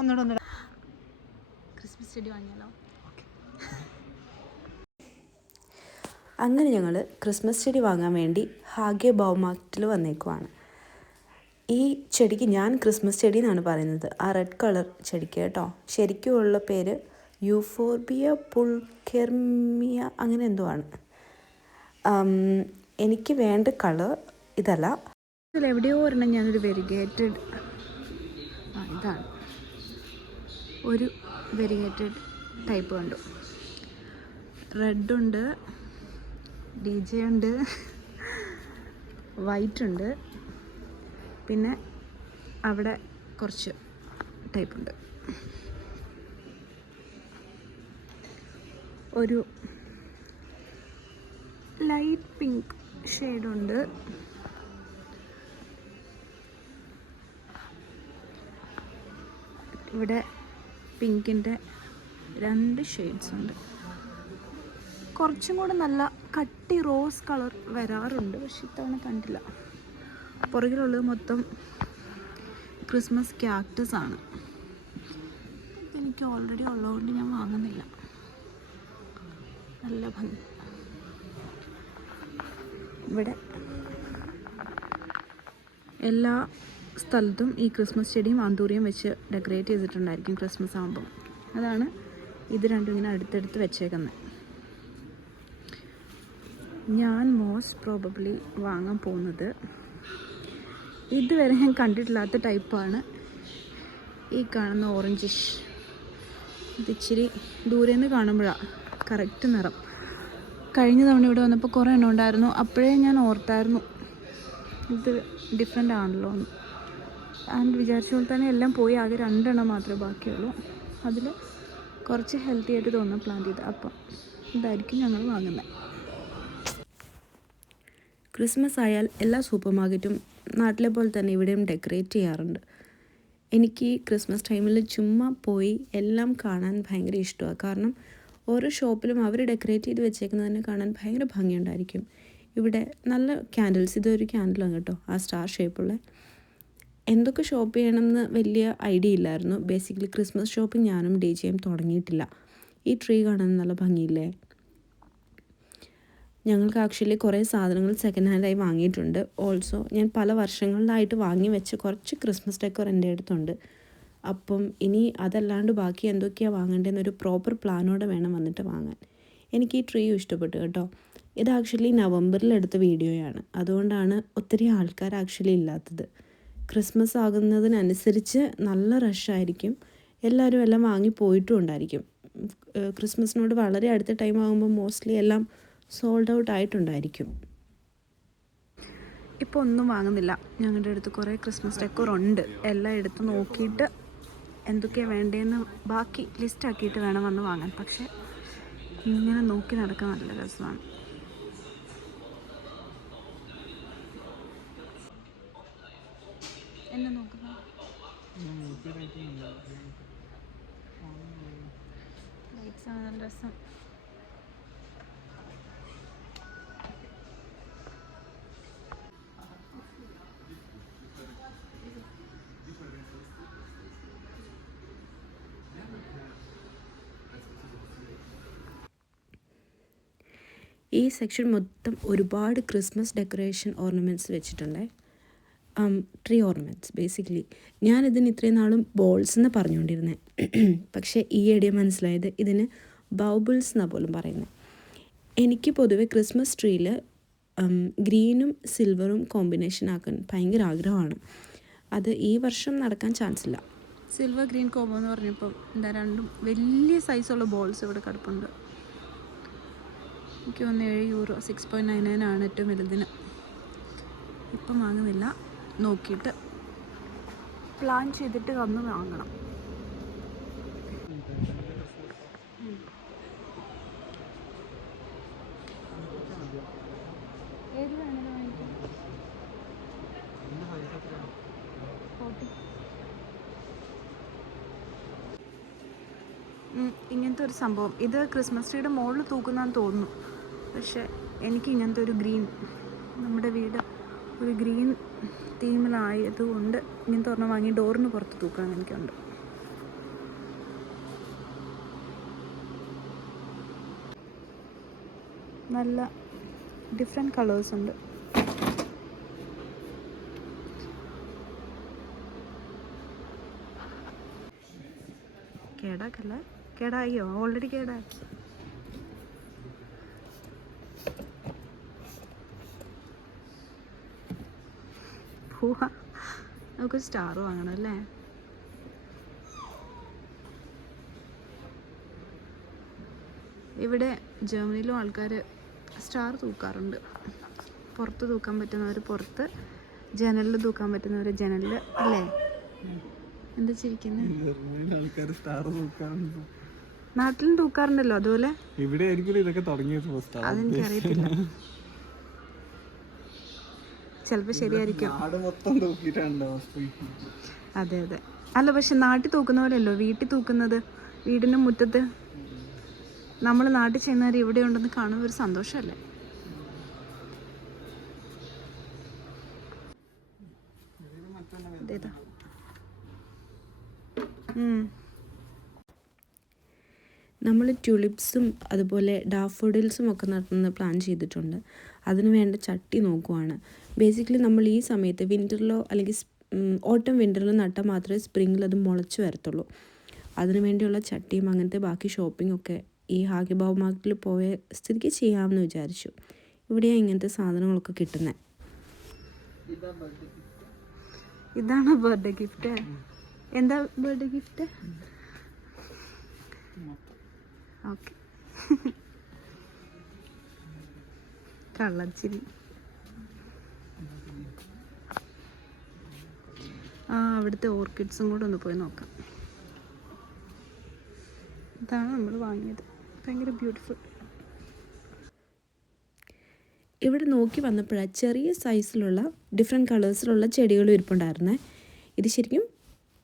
ഒന്നുകൂടെ ക്രിസ്മസ് ചെടി വാങ്ങിയാലോ? അങ്ങനെ ഞങ്ങൾ ക്രിസ്മസ് ചെടി വാങ്ങാൻ വേണ്ടി ഹാഗ്യ ബൗമാർക്കറ്റിൽ വന്നേക്കുവാണ്. ഈ ചെടിക്ക് ഞാൻ ക്രിസ്മസ് ചെടി എന്നാണ് പറയുന്നത്, ആ റെഡ് കളർ ചെടിക്ക് കേട്ടോ. ശരിക്കുമുള്ള പേര് യൂഫോർബിയ പുൾക്കെർമിയ അങ്ങനെ എന്തോ ആണ്. എനിക്ക് വേണ്ട കളർ ഇതല്ല. ഇതിലെവിടെയോ ഒരെണ്ണം ഞാനൊരു വെരിഗേറ്റഡ് ഇതാണ് ഒരു വെരിഗേറ്റഡ് ടൈപ്പ് കണ്ടു. റെഡുണ്ട്, DJ ഉണ്ട്, വൈറ്റ് ഉണ്ട്, പിന്നെ അവിടെ കുറച്ച് ടൈപ്പുണ്ട്. ഒരു ലൈറ്റ് പിങ്ക് ഷെയ്ഡുണ്ട്. ഇവിടെ പിങ്കിൻ്റെ 2 ഷെയ്ഡ്സ് ഉണ്ട്. കുറച്ചും കൂടെ നല്ല കട്ടി റോസ് കളർ വരാറുണ്ട്, പക്ഷെ ഇത്തവണ കണ്ടില്ല. പുറകിലുള്ളത് മൊത്തം ക്രിസ്മസ് ക്യാക്ടസ് ആണ്. ഇതെനിക്ക് ഓൾറെഡി ഉള്ളതുകൊണ്ട് ഞാൻ വാങ്ങുന്നില്ല. നല്ല ഭംഗി. ഇവിടെ എല്ലാ സ്ഥലത്തും ഈ ക്രിസ്മസ് ചെടിയും ആന്തൂറിയം വെച്ച് ഡെക്കറേറ്റ് ചെയ്തിട്ടുണ്ടായിരിക്കും ക്രിസ്മസ് ആകുമ്പം. അതാണ് ഇത് രണ്ടും ഇങ്ങനെ അടുത്തടുത്ത് വെച്ചേക്കുന്നത്. ഞാൻ മോസ്റ്റ് പ്രോബബ്ലി വാങ്ങാൻ പോകുന്നത് ഇതുവരെ ഞാൻ കണ്ടിട്ടില്ലാത്ത ടൈപ്പാണ് ഈ കാണുന്ന ഓറഞ്ചിഷ്. ഇത് ഇച്ചിരി ദൂരെ നിന്ന് കാണുമ്പോഴാണ് കറക്റ്റ് നിറം. കഴിഞ്ഞ തവണ ഇവിടെ വന്നപ്പോൾ കുറേ എണ്ണം ഉണ്ടായിരുന്നു. അപ്പോഴേ ഞാൻ ഓർത്തായിരുന്നു ഇത് ഡിഫറെൻ്റ് ആണല്ലോ എന്ന്. ആൻഡ് വിചാരിച്ച പോലെ തന്നെ എല്ലാം പോയി. ആകെ 2 എണ്ണം മാത്രമേ ബാക്കിയുള്ളൂ. അതിൽ കുറച്ച് ഹെൽത്തി ആയിട്ട് തോന്നുന്ന പ്ലാന്റ് ചെയ്ത്. അപ്പം ഇതായിരിക്കും ഞങ്ങൾ വാങ്ങുന്നത്. ക്രിസ്മസ് ആയാൽ എല്ലാ സൂപ്പർ മാർക്കറ്റും നാട്ടിലെ പോലെ തന്നെ ഇവിടെയും ഡെക്കറേറ്റ് ചെയ്യാറുണ്ട്. എനിക്ക് ക്രിസ്മസ് ടൈമിൽ ചുമ്മാ പോയി എല്ലാം കാണാൻ ഭയങ്കര ഇഷ്ടമാണ്. കാരണം ഓരോ ഷോപ്പിലും അവർ ഡെക്കറേറ്റ് ചെയ്ത് വെച്ചേക്കുന്നതിനെ കാണാൻ ഭയങ്കര ഭംഗിയുണ്ടായിരിക്കും. ഇവിടെ നല്ല ക്യാൻഡിൽസ്, ഇതൊരു ക്യാൻഡിലാണ് കേട്ടോ, ആ സ്റ്റാർ ഷേപ്പുള്ള. എന്തൊക്കെ ഷോപ്പ് ചെയ്യണമെന്ന് വലിയ ഐഡിയ ഇല്ലായിരുന്നു. ബേസിക്കലി ക്രിസ്മസ് ഷോപ്പിംഗ് ഞാനും DJയും തുടങ്ങിയിട്ടില്ല. ഈ ട്രീ കാണാൻ നല്ല ഭംഗിയില്ലേ? ഞങ്ങൾക്ക് ആക്ച്വലി കുറേ സാധനങ്ങൾ സെക്കൻഡ് ഹാൻഡായി വാങ്ങിയിട്ടുണ്ട്. ഓൾസോ ഞാൻ പല വർഷങ്ങളിലായിട്ട് വാങ്ങി വെച്ച കുറച്ച് ക്രിസ്മസ് ഡെക്കോർ എൻ്റെ അടുത്തുണ്ട്. അപ്പം ഇനി അതല്ലാണ്ട് ബാക്കി എന്തൊക്കെയാണ് വാങ്ങേണ്ടതെന്നൊരു പ്രോപ്പർ പ്ലാനോടെ വേണം വന്നിട്ട് വാങ്ങാൻ. എനിക്ക് ഈ ട്രീയും ഇഷ്ടപ്പെട്ടു കേട്ടോ. ഇത് ആക്ച്വലി നവംബറിൽ എടുത്ത വീഡിയോയാണ്, അതുകൊണ്ടാണ് ഒത്തിരി ആൾക്കാർ ആക്ച്വലി ഇല്ലാത്തത്. ക്രിസ്മസ് ആകുന്നതിനനുസരിച്ച് നല്ല റഷായിരിക്കും. എല്ലാവരും എല്ലാം വാങ്ങി പോയിട്ടും ഉണ്ടായിരിക്കും. ക്രിസ്മസിനോട് വളരെ അടുത്ത ടൈം ആകുമ്പോൾ മോസ്റ്റ്ലി എല്ലാം സോൾഡ് ഔട്ട് ആയിട്ടുണ്ടായിരിക്കും. ഇപ്പോൾ ഒന്നും വാങ്ങുന്നില്ല. ഞങ്ങളുടെ അടുത്ത് കുറേ ക്രിസ്മസ് ഡെക്കോർ ഉണ്ട്. എല്ലാം എടുത്ത് നോക്കിയിട്ട് എന്തൊക്കെയാണ് വേണ്ടതെന്ന് ബാക്കി ലിസ്റ്റാക്കിയിട്ട് വേണം വന്ന് വാങ്ങാൻ. പക്ഷേ ഇങ്ങനെ നോക്കി നടക്കാൻ നല്ല രസമാണ്. എന്നെ നോക്കുക. ലൈറ്റ്സ് ആണ് നല്ല രസം. ഈ സെക്ഷൻ മൊത്തം ഒരുപാട് ക്രിസ്മസ് ഡെക്കറേഷൻ ഓർണമെൻറ്റ്സ് വെച്ചിട്ടുണ്ട്. Tree ornaments basically. ഞാനിതിന് ഇത്രയും നാളും ബോൾസ് എന്ന് പറഞ്ഞുകൊണ്ടിരുന്നത്. പക്ഷേ ഈ ഐഡിയ മനസ്സിലായത് ഇതിന് ബൗബിൾസ് എന്നാണ് പോലും പറയുന്നത്. എനിക്ക് പൊതുവെ ക്രിസ്മസ് ട്രീയിൽ ഗ്രീനും സിൽവറും കോമ്പിനേഷൻ ആക്കാൻ ഭയങ്കര ആഗ്രഹമാണ്. അത് ഈ വർഷം നടക്കാൻ ചാൻസ് ഇല്ല. സിൽവർ ഗ്രീൻ കോംബോ എന്ന് പറഞ്ഞപ്പോൾ എന്താ രണ്ടും വലിയ സൈസുള്ള ബോൾസ് ഇവിടെ കിടപ്പുണ്ട്. എനിക്ക് തോന്നുന്നു €7 6.99 ആണ് ഏറ്റവും വലുതിന്. ഇപ്പം വാങ്ങുന്നില്ല, നോക്കിയിട്ട് പ്ലാൻ ചെയ്തിട്ട് വന്ന് വാങ്ങണം. ഏത് വേണമെങ്കിലും വാങ്ങിക്കാം. 40. ഇങ്ങനത്തെ ഒരു സംഭവം ഇത് ക്രിസ്മസ് ട്രീയുടെ മുകളിൽ തൂക്കുന്നതെന്ന് തോന്നുന്നു. പക്ഷേ എനിക്ക് ഇങ്ങനത്തെ ഒരു ഗ്രീൻ, നമ്മുടെ വീട് ഒരു ഗ്രീൻ തീമിലായതുകൊണ്ട് ഇങ്ങനത്തെ ഒരെണ്ണം വാങ്ങി ഡോറിന് പുറത്ത് തൂക്കാൻ എനിക്കുണ്ട്. നല്ല ഡിഫറെൻറ്റ് കളേഴ്സ് ഉണ്ട്. കേടാക്കല്ല, കേടായോ? ഓൾറെഡി കേടാക്കി. പോവാ, നമുക്ക് സ്റ്റാർ വാങ്ങണം അല്ലേ? ഇവിടെ ജർമ്മനിയിലും ആൾക്കാർ സ്റ്റാർ തൂക്കാറുണ്ട്. പുറത്ത് തൂക്കാൻ പറ്റുന്നവർ പുറത്ത്, ജനലിൽ തൂക്കാൻ പറ്റുന്നവർ ജനലിൽ, അല്ലേ? എന്താ ചിരിക്കുന്നത്? നാട്ടിലും തൂക്കാറുണ്ടല്ലോ അതുപോലെ. ഇവിടെ ഇതൊക്കെ തുടങ്ങിയത് അതെനിക്കറിയത്തില്ല, ചിലപ്പോൾ ശരിയായിരിക്കും. അതെ അതെ, അല്ല പക്ഷെ നാട്ടിൽ തൂക്കുന്ന പോലെയല്ലോ വീട്ടിൽ തൂക്കുന്നത്. വീടിൻ്റെ മുറ്റത്ത് നമ്മൾ നാട്ടിൽ ചെയ്യുന്നവർ ഇവിടെ ഉണ്ടെന്ന് കാണുമ്പോൾ ഒരു സന്തോഷമല്ലേ? അതേതാ നമ്മൾ ട്യൂലിപ്സും അതുപോലെ ഡാഫോഡിൽസും ഒക്കെ നടത്തുന്ന പ്ലാൻ ചെയ്തിട്ടുണ്ട്. അതിന് വേണ്ട ചട്ടി നോക്കുവാണ്. ബേസിക്കലി നമ്മൾ ഈ സമയത്ത് വിൻ്ററിലോ അല്ലെങ്കിൽ ഓട്ടം വിൻ്ററിലോ നട്ടാൽ മാത്രമേ സ്പ്രിങ്ങിൽ അത് മുളച്ച് വരത്തുള്ളൂ. അതിനു വേണ്ടിയുള്ള ചട്ടിയും അങ്ങനത്തെ ബാക്കി ഷോപ്പിങ്ങൊക്കെ ഈ ഹാഗെ ബൗമാർട്ടിൽ പോയ സ്ഥിതിക്ക് ചെയ്യാമെന്ന് വിചാരിച്ചു. ഇവിടെയാണ് ഇങ്ങനത്തെ സാധനങ്ങളൊക്കെ കിട്ടുന്നത്. ഇതാണ് ബർത്ത്ഡേ ഗിഫ്റ്റ്. എന്താ ബർത്ത്ഡേ ഗിഫ്റ്റ്? ഓക്കെ. കള്ളച്ചിരി. അവിടുത്തെ ഓർക്കിഡ്സും കൂടെ ഒന്ന് പോയി നോക്കാം. ഇതാണ് നമ്മൾ വാങ്ങിയത്. ഭയങ്കര ബ്യൂട്ടിഫുൾ. ഇവിടെ നോക്കി വന്നപ്പോഴാണ് ചെറിയ സൈസിലുള്ള ഡിഫറെൻറ്റ് കളേഴ്സിലുള്ള ചെടികൾ ഇരിപ്പുണ്ടായിരുന്നേ. ഇത് ശരിക്കും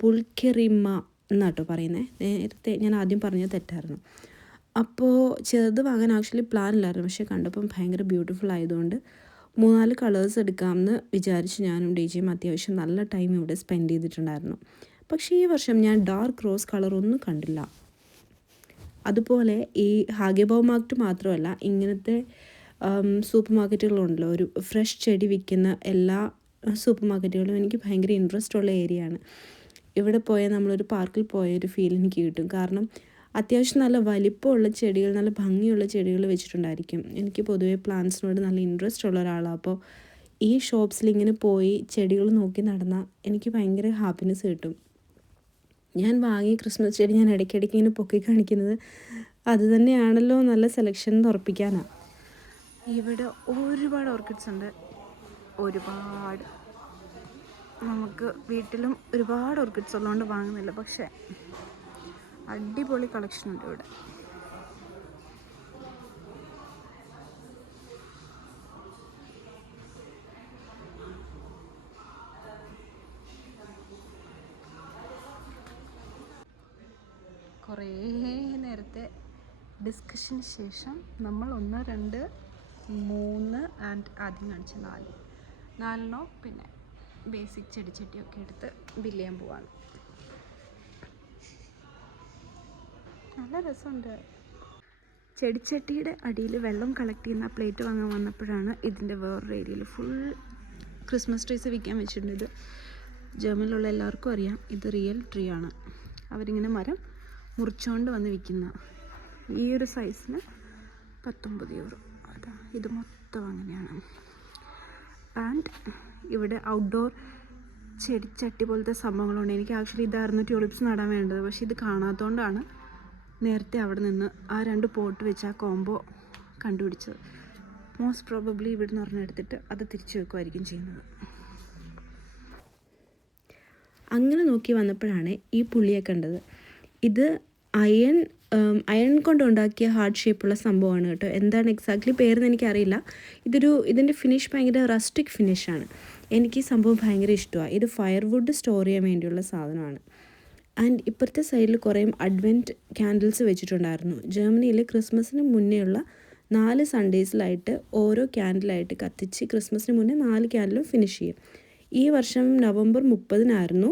പുൽക്കെറിമ എന്നാട്ടോ പറയുന്നത്. നേരത്തെ ഞാൻ ആദ്യം പറഞ്ഞത് തെറ്റായിരുന്നു. അപ്പോൾ ചെറുത് വാങ്ങാൻ ആക്ച്വലി പ്ലാൻ ഇല്ലായിരുന്നു, പക്ഷേ കണ്ടപ്പം ഭയങ്കര ബ്യൂട്ടിഫുൾ ആയതുകൊണ്ട് 3-4 കളേഴ്സ് എടുക്കാമെന്ന് വിചാരിച്ച് ഞാനും ഡിജിയും അത്യാവശ്യം നല്ല ടൈം ഇവിടെ സ്പെൻഡ് ചെയ്തിട്ടുണ്ടായിരുന്നു. പക്ഷേ ഈ വർഷം ഞാൻ ഡാർക്ക് റോസ് കളറൊന്നും കണ്ടില്ല. അതുപോലെ ഈ ഹാഗെ ബൗമാർട്ട് മാത്രമല്ല, ഇങ്ങനത്തെ സൂപ്പർ മാർക്കറ്റുകളുണ്ടല്ലോ, ഒരു ഫ്രഷ് ചെടി വിൽക്കുന്ന എല്ലാ സൂപ്പർ മാർക്കറ്റുകളും എനിക്ക് ഭയങ്കര ഇൻട്രസ്റ്റ് ഉള്ള ഏരിയ ആണ്. ഇവിടെ പോയാൽ നമ്മളൊരു പാർക്കിൽ പോയൊരു ഫീൽ എനിക്ക് കിട്ടും. കാരണം അത്യാവശ്യം നല്ല വലിപ്പമുള്ള ചെടികൾ, നല്ല ഭംഗിയുള്ള ചെടികൾ വെച്ചിട്ടുണ്ടായിരിക്കും. എനിക്ക് പൊതുവേ പ്ലാന്റ്സിനോട് നല്ല ഇൻട്രസ്റ്റ് ഉള്ള ഒരാളാണ്. അപ്പോൾ ഈ ഷോപ്സിൽ ഇങ്ങനെ പോയി ചെടികൾ നോക്കി നടന്നാൽ എനിക്ക് ഭയങ്കര ഹാപ്പിനെസ് കിട്ടും. ഞാൻ വാങ്ങിയ ക്രിസ്മസ് ചെടി ഞാൻ ഇടയ്ക്കിടയ്ക്ക് ഇങ്ങനെ പൊക്കി കാണിക്കുന്നത് അത് തന്നെയാണല്ലോ നല്ല സെലക്ഷൻ എന്ന് ഉറപ്പിക്കാനാണ്. ഇവിടെ ഒരുപാട് ഓർക്കിഡ്സ് ഉണ്ട്, ഒരുപാട്. നമുക്ക് വീട്ടിലും ഒരുപാട് ഓർക്കിഡ്സ് ഉള്ളതുകൊണ്ട് വാങ്ങുന്നില്ല, പക്ഷേ അടിപൊളി കളക്ഷൻ ഉണ്ട് ഇവിടെ. കുറേ നേരത്തെ ഡിസ്കഷന് ശേഷം നമ്മൾ 1, 2, 3 ആൻഡ് ആദ്യം കാണിച്ച 4 പിന്നെ ബേസിക് ചെടിച്ചട്ടിയൊക്കെ എടുത്ത് ബില്ല് ചെയ്യാൻ പോവാണ്. നല്ല രസമുണ്ട്. ചെടിച്ചട്ടിയുടെ അടിയിൽ വെള്ളം കളക്ട് ചെയ്യുന്ന പ്ലേറ്റ് വാങ്ങാൻ വന്നപ്പോഴാണ് ഇതിൻ്റെ വേറൊരു ഏരിയയിൽ ഫുൾ ക്രിസ്മസ് ട്രീസ് വിൽക്കാൻ വെച്ചിട്ടുണ്ട്. ഇത് ജർമ്മനിലുള്ള എല്ലാവർക്കും അറിയാം, ഇത് റിയൽ ട്രീ ആണ്. അവരിങ്ങനെ മരം മുറിച്ചുകൊണ്ട് വന്ന് വിൽക്കുന്ന ഈ ഒരു സൈസിന് 19 യൂറോ. അതാ ഇത് മൊത്തം അങ്ങനെയാണ്. ആൻഡ് ഇവിടെ ഔട്ട്ഡോർ ചെടിച്ചട്ടി പോലത്തെ സംഭവങ്ങളുണ്ട്. എനിക്ക് ആക്ച്വലി ഇതായിരുന്നു ട്യൂലിപ്സ് നടാൻ വേണ്ടത്, പക്ഷേ ഇത് കാണാത്തതുകൊണ്ടാണ് നേരത്തെ അവിടെ നിന്ന് ആ 2 പോട്ട് വെച്ച് ആ കോംബോ കണ്ടുപിടിച്ചത്. മോസ്റ്റ് പ്രോബബ്ലി ഇവിടെ നിന്ന് ഒരെണ്ണെടുത്തിട്ട് അത് തിരിച്ചു വെക്കുമായിരിക്കും ചെയ്യുന്നത്. അങ്ങനെ നോക്കി വന്നപ്പോഴാണ് ഈ പുള്ളിയെ കണ്ടത്. ഇത് അയൺ കൊണ്ടുണ്ടാക്കിയ ഹാർട്ട് ഷേപ്പുള്ള സംഭവമാണ് കേട്ടോ. എന്താണ് എക്സാക്ട്ലി പേരെന്ന് എനിക്കറിയില്ല. ഇതിൻ്റെ ഫിനിഷ് ഭയങ്കര റസ്റ്റിക് ഫിനിഷാണ്. എനിക്ക് ഈ സംഭവം ഭയങ്കര ഇഷ്ടമാണ്. ഇത് ഫയർവുഡ് സ്റ്റോർ ചെയ്യാൻ വേണ്ടിയുള്ള സാധനമാണ്. ആൻഡ് ഇപ്പുറത്തെ സൈഡിൽ കുറേ അഡ്വെൻറ്റ് ക്യാൻഡിൽസ് വെച്ചിട്ടുണ്ടായിരുന്നു. ജർമ്മനിയിൽ ക്രിസ്മസിന് മുന്നേയുള്ള 4 സൺഡേസിലായിട്ട് ഓരോ ക്യാൻഡിലായിട്ട് കത്തിച്ച് ക്രിസ്മസിന് മുന്നേ 4 ക്യാൻഡിലും ഫിനിഷ് ചെയ്യും. ഈ വർഷം നവംബർ 30-നായിരുന്നു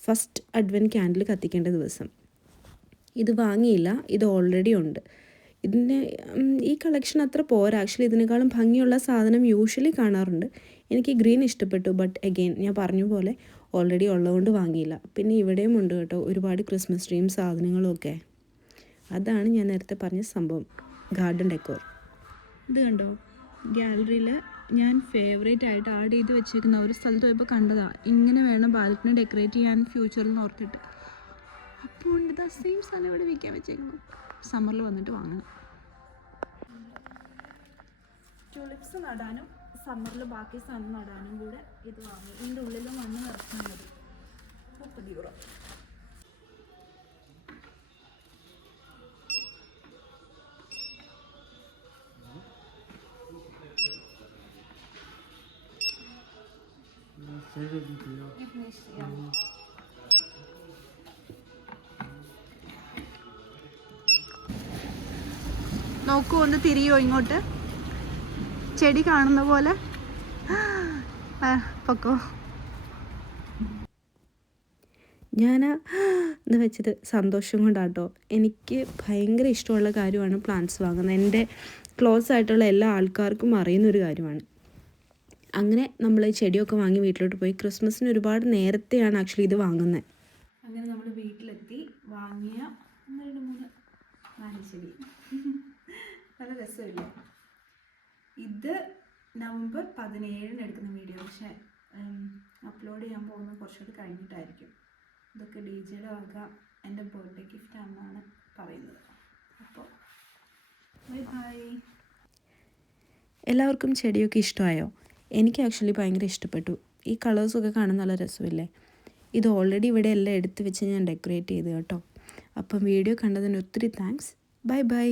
ഫസ്റ്റ് അഡ്വെൻറ്റ് ക്യാൻഡിൽ കത്തിക്കേണ്ട ദിവസം. ഇത് വാങ്ങിയില്ല, ഇത് ഓൾറെഡി ഉണ്ട്. ഇതിന് ഈ കളക്ഷൻ അത്ര പോരാ. ആക്ച്വലി ഇതിനേക്കാളും ഭംഗിയുള്ള സാധനം യൂഷ്വലി കാണാറുണ്ട്. എനിക്ക് ഗ്രീൻ ഇഷ്ടപ്പെട്ടു. ബട്ട് അഗെയിൻ ഞാൻ പറഞ്ഞ പോലെ ഓൾറെഡി ഉള്ളതുകൊണ്ട് വാങ്ങിയില്ല. പിന്നെ ഇവിടെയും ഉണ്ട് കേട്ടോ ഒരുപാട് ക്രിസ്മസ് ട്രീയും സാധനങ്ങളും ഒക്കെ. അതാണ് ഞാൻ നേരത്തെ പറഞ്ഞ സംഭവം, ഗാർഡൻ ഡെക്കോർ. ഇത് കണ്ടോ, ഗാലറിയിൽ ഞാൻ ഫേവറേറ്റ് ആയിട്ട് ആഡ് ചെയ്ത് വെച്ചേക്കുന്ന ഒരു സ്ഥലത്ത് പോയപ്പോൾ കണ്ടതാണ്. ഇങ്ങനെ വേണം ബാൽക്കണി ഡെക്കറേറ്റ് ചെയ്യാൻ ഫ്യൂച്ചറിൽ ഓർത്തിട്ട്. അപ്പോൾ ഉണ്ട് ദ സെയിം സാധനം ഇവിടെ വിൽക്കാൻ വെച്ചേക്കുന്നു. സമ്മറിൽ വന്നിട്ട് വാങ്ങണം. ട്യൂലിപ്സ് നടാനും സമ്മറിൽ ബാക്കി സാധനം നടാനും കൂടെ ഇത് വാങ്ങി. ഇതിൻ്റെ ഉള്ളിൽ മണ്ണ് നിറയ്ക്കുന്നത് 30 യൂറോ. നോക്കൂ, ഒന്ന് തിരിയോ ഇങ്ങോട്ട്, ചെടി കാണുന്ന പോലെ. പൊക്കോ. ഞാൻ എന്ന് വെച്ചത് സന്തോഷം കൊണ്ടാട്ടോ. എനിക്ക് ഭയങ്കര ഇഷ്ടമുള്ള കാര്യമാണ് പ്ലാന്റ്സ് വാങ്ങുന്നത്. എൻ്റെ ക്ലോസ് ആയിട്ടുള്ള എല്ലാ ആൾക്കാർക്കും അറിയുന്നൊരു കാര്യമാണ്. അങ്ങനെ നമ്മൾ ചെടിയൊക്കെ വാങ്ങി വീട്ടിലോട്ട് പോയി. ക്രിസ്മസിന് ഒരുപാട് നേരത്തെയാണ് ആക്ച്വലി ഇത് വാങ്ങുന്നത്. അങ്ങനെ നമ്മൾ വീട്ടിലെത്തി. വാങ്ങിയ 1, 2, 3, 4 ചെടി. നല്ല രസമില്ല. ഇത് നവംബർ 17 എടുക്കുന്ന വീഡിയോ, പക്ഷേ അപ്ലോഡ് ചെയ്യാൻ പോകുന്നത് കുറച്ചുകൂടി കഴിഞ്ഞിട്ടായിരിക്കും. ഇതൊക്കെ DJയുടെ വക എൻ്റെ ബർത്ത്ഡേ ഗിഫ്റ്റ് ആണെന്നാണ് പറയുന്നത്. അപ്പോൾ ബൈ ബൈ. എല്ലാവർക്കും ചെടിയൊക്കെ ഇഷ്ടമായോ? എനിക്ക് ആക്ച്വലി ഭയങ്കര ഇഷ്ടപ്പെട്ടു. ഈ കളേഴ്സൊക്കെ കാണാൻ നല്ല രസമില്ലേ? ഇത് ഓൾറെഡി ഇവിടെ എല്ലാം എടുത്ത് വെച്ച് ഞാൻ ഡെക്കറേറ്റ് ചെയ്തു കേട്ടോ. അപ്പം വീഡിയോ കണ്ടതിന് ഒത്തിരി താങ്ക്സ്. Bye bye.